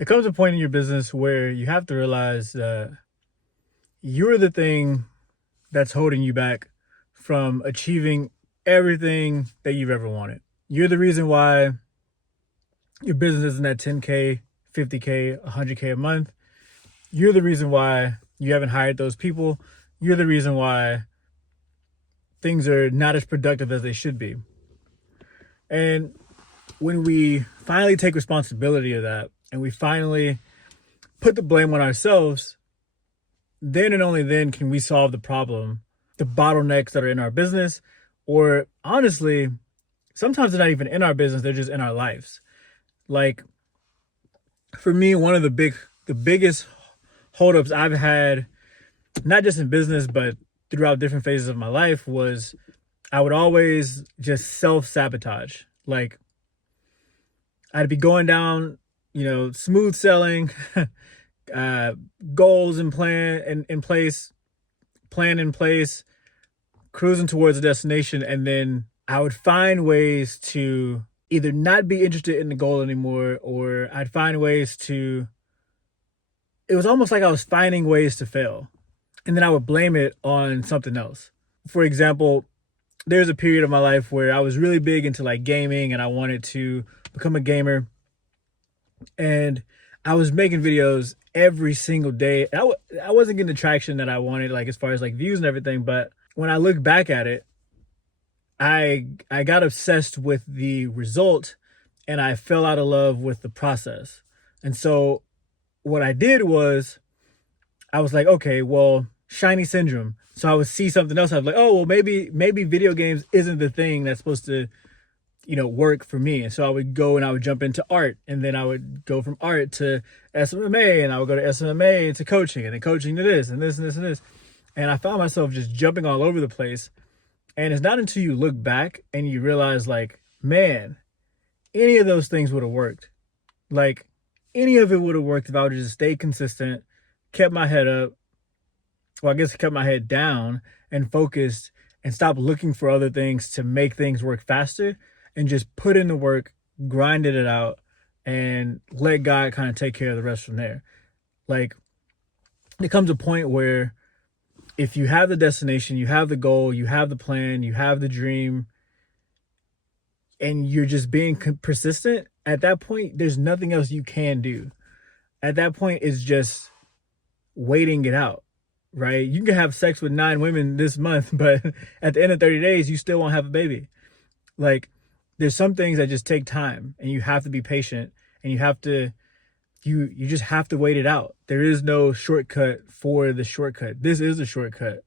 There comes a point in your business where you have to realize that you're the thing that's holding you back from achieving everything that you've ever wanted. You're the reason why your business isn't at 10K, 50K, 100K a month. You're the reason why you haven't hired those people. You're the reason why things are not as productive as they should be. And when we finally take responsibility of that and we finally put the blame on ourselves, then and only then can we solve the problem, the bottlenecks that are in our business, or honestly, sometimes they're not even in our business, they're just in our lives. Like for me, one of the biggest holdups I've had, not just in business, but throughout different phases of my life was I would always just self-sabotage. Like I'd be going down, smooth selling, goals and plan in place, cruising towards a destination, and then I would find ways to either not be interested in the goal anymore, or I'd find ways to. It was almost like I was finding ways to fail, and then I would blame it on something else. For example, there's a period of my life where I was really big into like gaming, and I wanted to become a gamer, and I was making videos every single day. I wasn't getting the traction that I wanted, like as far as like views and everything. But when I look back at it, I got obsessed with the result, and I fell out of love with the process. And so what I did was I was like, okay, well, shiny syndrome. So I would see something else. I was like, oh, well, maybe video games isn't the thing that's supposed to work for me. And so I would go and I would jump into art, and then I would go from art to SMMA, and I would go to SMMA to coaching, and then coaching to this and this and this and this. And I found myself just jumping all over the place. And it's not until you look back and you realize, like, man, any of those things would have worked. Like, any of it would have worked if I would have just stayed consistent, kept my head up. Well, I guess kept my head down and focused, and stopped looking for other things to make things work faster, and just put in the work, grinded it out, and let God kind of take care of the rest from there. Like, there comes a point where if you have the destination, you have the goal, you have the plan, you have the dream, and you're just being persistent, at that point, there's nothing else you can do. At that point, it's just waiting it out, right? You can have sex with 9 women this month, but at the end of 30 days, you still won't have a baby. Like, there's some things that just take time, and you have to be patient, and you just have to wait it out. There is no shortcut for the shortcut. This is a shortcut,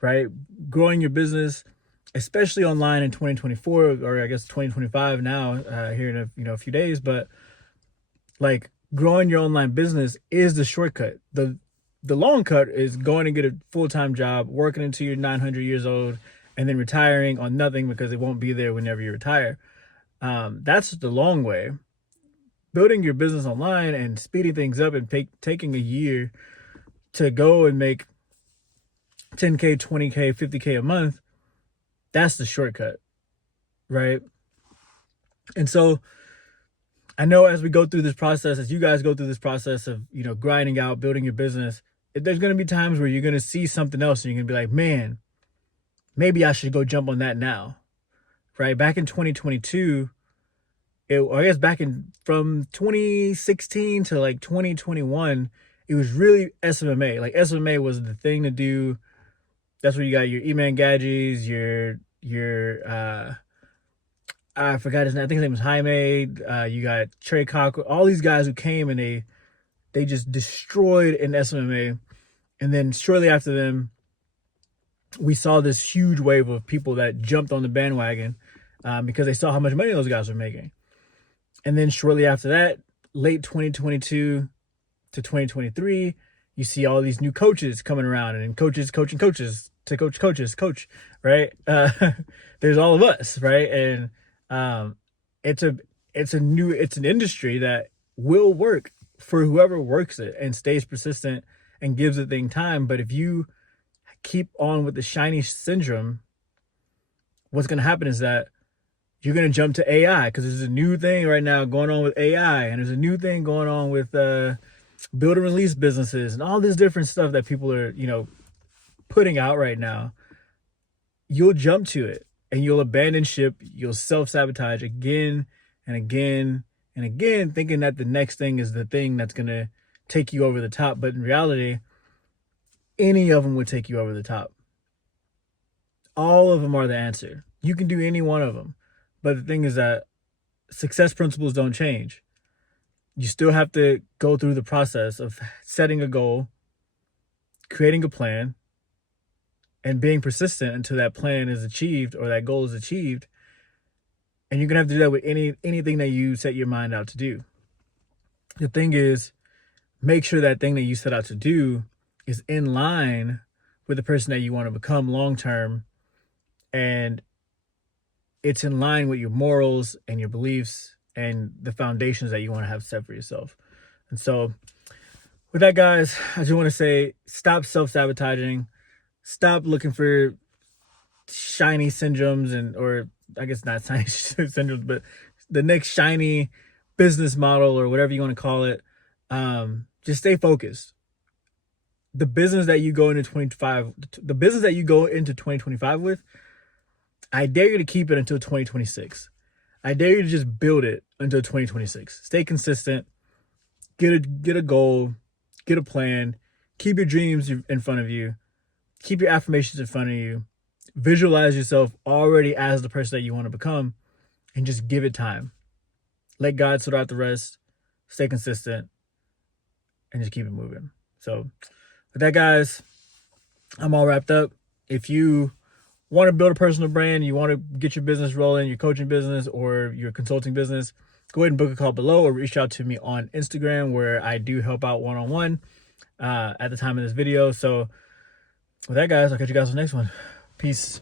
right? Growing your business, especially online in 2024, or I guess 2025 now, here in a few days, but like growing your online business is the shortcut. The long cut is going to get a full-time job, working until you're 900 years old, and then retiring on nothing because it won't be there whenever you retire. That's the long way. Building your business online and speeding things up and taking a year to go and make 10K, 20K, 50K a month, that's the shortcut, right? And so I know as we go through this process, as you guys go through this process of, grinding out, building your business, there's going to be times where you're going to see something else and you're going to be like, man, maybe I should go jump on that now, right? Back in 2022, from 2016 to like 2021, it was really SMMA. Like SMMA was the thing to do. That's where you got your E-Man Gadgets, I forgot his name. I think his name was Jaime. You got Trey Cock, all these guys who came and they just destroyed in SMMA. And then shortly after them, we saw this huge wave of people that jumped on the bandwagon because they saw how much money those guys were making. And then shortly after that, late 2022 to 2023, you see all these new coaches coming around, and coaches coaching coaches to coach, right? There's all of us, right? And it's an industry that will work for whoever works it and stays persistent and gives the thing time. But if you keep on with the shiny syndrome, what's going to happen is that you're going to jump to AI because there's a new thing right now going on with AI, and there's a new thing going on with build and release businesses and all this different stuff that people are, putting out right now. You'll jump to it and you'll abandon ship. You'll self-sabotage again and again and again, thinking that the next thing is the thing that's going to take you over the top. But in reality, any of them would take you over the top. All of them are the answer. You can do any one of them. But the thing is that success principles don't change. You still have to go through the process of setting a goal, creating a plan, and being persistent until that plan is achieved or that goal is achieved. And you're going to have to do that with anything that you set your mind out to do. The thing is, make sure that thing that you set out to do is in line with the person that you want to become long term, and it's in line with your morals and your beliefs and the foundations that you want to have set for yourself. And so with that, guys, I just want to say, stop self-sabotaging. Stop looking for shiny syndromes or I guess not shiny syndromes, but the next shiny business model or whatever you want to call it. Just stay focused. The business that you go into 2025 with, I dare you to keep it until 2026. I dare you to just build it until 2026. Stay consistent. Get a goal. Get a plan. Keep your dreams in front of you. Keep your affirmations in front of you. Visualize yourself already as the person that you want to become, and just give it time. Let God sort out the rest. Stay consistent and just keep it moving. So with that, guys, I'm all wrapped up. If you want to build a personal brand, you want to get your business rolling, your coaching business or your consulting business, go ahead and book a call below or reach out to me on Instagram, where I do help out one-on-one at the time of this video. So with that, guys, I'll catch you guys on the next one. Peace.